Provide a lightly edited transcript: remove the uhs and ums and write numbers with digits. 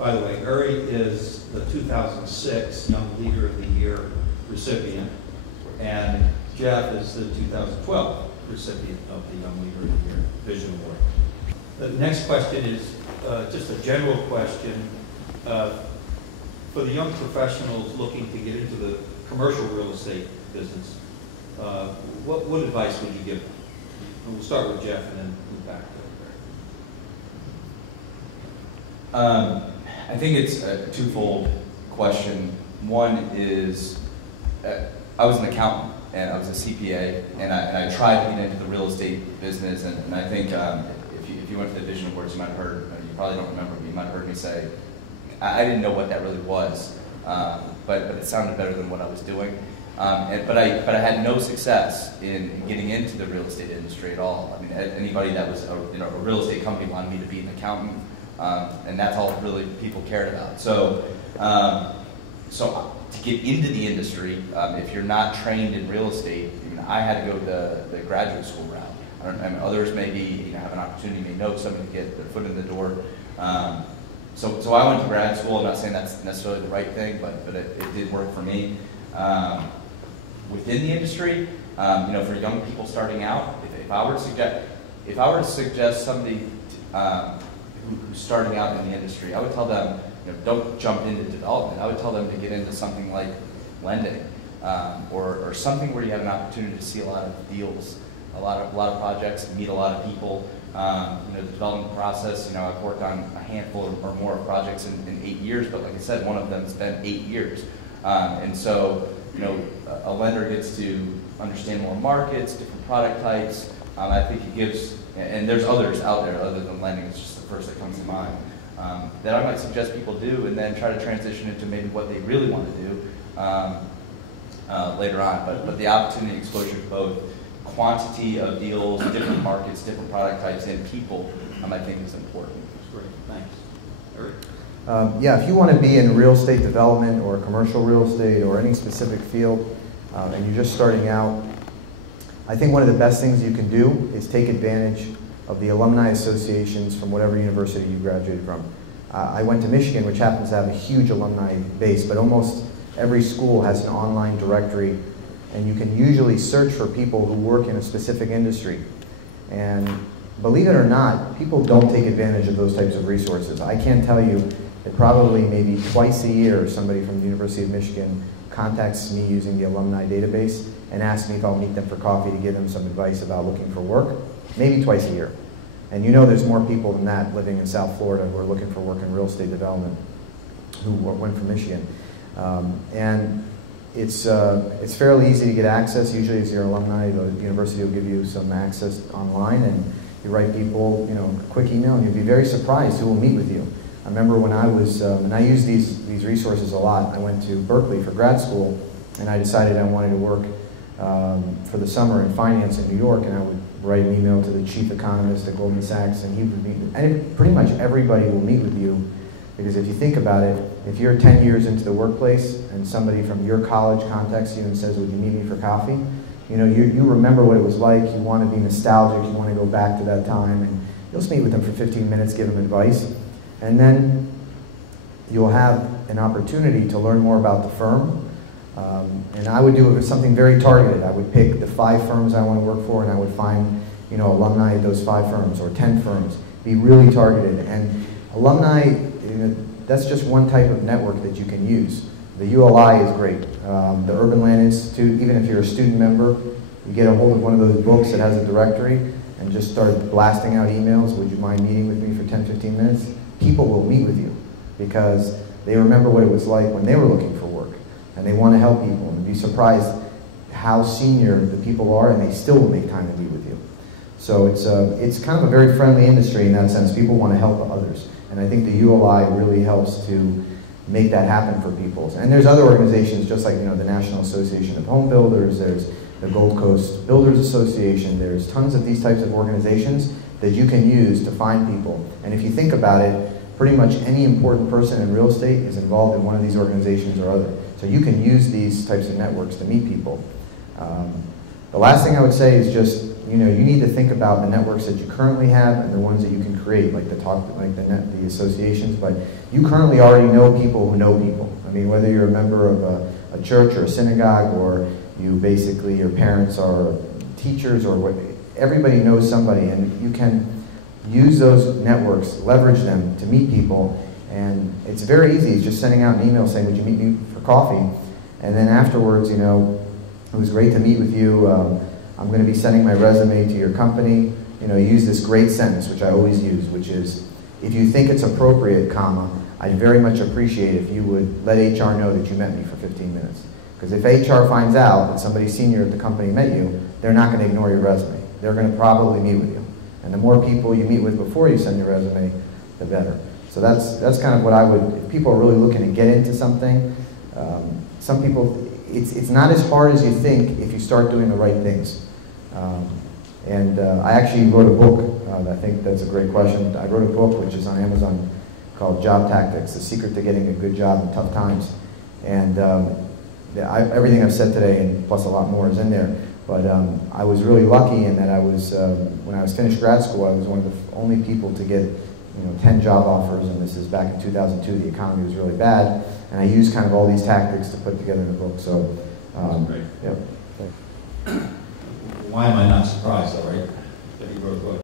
By the way, Uri is the 2006 Young Leader of the Year recipient, and Jeff is the 2012 recipient of the Young Leader of the Year Vision Award. The next question is just a general question. For the young professionals looking to get into the commercial real estate business, what advice would you give them? And we'll start with Jeff and then move back to Uri. I think it's a twofold question. One is, I was an accountant and I was a CPA, and I tried to get into the real estate business, and I think if you went to the Vision Awards, you might have heard, you probably don't remember, but you might have heard me say, I didn't know what that really was, but it sounded better than what I was doing. But I had no success in getting into the real estate industry at all. I mean, anybody that was a real estate company wanted me to be an accountant, and that's all really people cared about. So to get into the industry, if you're not trained in real estate, I had to go the graduate school route. Others maybe have an opportunity, may know somebody to get their foot in the door. So I went to grad school. I'm not saying that's necessarily the right thing, but it did work for me. Within the industry, for young people starting out, if I were to suggest somebody who's starting out in the industry, I would tell them, don't jump into development. I would tell them to get into something like lending, or something where you have an opportunity to see a lot of deals, a lot of projects, meet a lot of people. The development process, I've worked on a handful or more of projects in 8 years, but like I said, one of them has been 8 years. And so, a lender gets to understand more markets, different product types. I think it gives, and there's others out there other than lending, it's just the first that comes to mind, that I might suggest people do, and then try to transition into maybe what they really want to do later on. But the opportunity exposure to both quantity of deals, different markets, different product types, and people, I think is important. That's great. Thanks. Uri? Yeah, if you want to be in real estate development or commercial real estate or any specific field, and you're just starting out, I think one of the best things you can do is take advantage of the alumni associations from whatever university you graduated from. I went to Michigan, which happens to have a huge alumni base, but almost every school has an online directory, and you can usually search for people who work in a specific industry. And believe it or not, people don't take advantage of those types of resources. I can't tell you that probably maybe twice a year somebody from the University of Michigan contacts me using the alumni database and asks me if I'll meet them for coffee to give them some advice about looking for work, maybe twice a year. And there's more people than that living in South Florida who are looking for work in real estate development who went from Michigan. And it's fairly easy to get access. Usually as your alumni, the university will give you some access online, and you write people a quick email, and you'll be very surprised who will meet with you. I remember when I was, and I use these resources a lot, I went to Berkeley for grad school, and I decided I wanted to work for the summer in finance in New York, and I would write an email to the chief economist at Goldman Sachs, and he would meet, and pretty much everybody will meet with you, because if you think about it, if you're 10 years into the workplace and somebody from your college contacts you and says, would you meet me for coffee? You remember what it was like, you want to be nostalgic, you want to go back to that time, and you'll just meet with them for 15 minutes, give them advice, and then you'll have an opportunity to learn more about the firm. And I would do something very targeted. I would pick the 5 firms I want to work for, and I would find alumni at those 5 firms or 10 firms. Be really targeted. And alumni, that's just one type of network that you can use. The ULI is great. The Urban Land Institute, even if you're a student member, you get a hold of one of those books that has a directory and just start blasting out emails. Would you mind meeting with me for 10, 15 minutes? People will meet with you because they remember what it was like when they were looking for work, and they want to help people, and be surprised how senior the people are, and they still will make time to meet with you. So it's kind of a very friendly industry in that sense. People want to help others, and I think the ULI really helps to make that happen for people. And there's other organizations, just like the National Association of Home Builders, there's the Gold Coast Builders Association, there's tons of these types of organizations that you can use to find people. And if you think about it, pretty much any important person in real estate is involved in one of these organizations or other. So you can use these types of networks to meet people. The last thing I would say is just you know, you need to think about the networks that you currently have and the ones that you can create, like the associations. But you currently already know people who know people. I mean, whether you're a member of a church or a synagogue, or you basically, your parents are teachers, or what, everybody knows somebody, and you can use those networks, leverage them to meet people. And it's very easy. It's just sending out an email saying, would you meet me for coffee? And then afterwards, you know, it was great to meet with you. I'm going to be sending my resume to your company. You know, use this great sentence, which I always use, which is, if you think it's appropriate, comma, I'd very much appreciate if you would let HR know that you met me for 15 minutes. Because if HR finds out that somebody senior at the company met you, they're not going to ignore your resume. They're going to probably meet with you. And the more people you meet with before you send your resume, the better. So that's kind of what I would, if people are really looking to get into something, some people, it's not as hard as you think if you start doing the right things. I actually wrote a book, I think that's a great question. I wrote a book which is on Amazon called Job Tactics, The Secret to Getting a Good Job in Tough Times. And everything I've said today, and plus a lot more, is in there. But I was really lucky in that I was, when I was finished grad school, I was one of the only people to get 10 job offers, and this is back in 2002. The economy was really bad, and I used kind of all these tactics to put together the book. So, great. Yep. Why am I not surprised, though, right, that he wrote a book?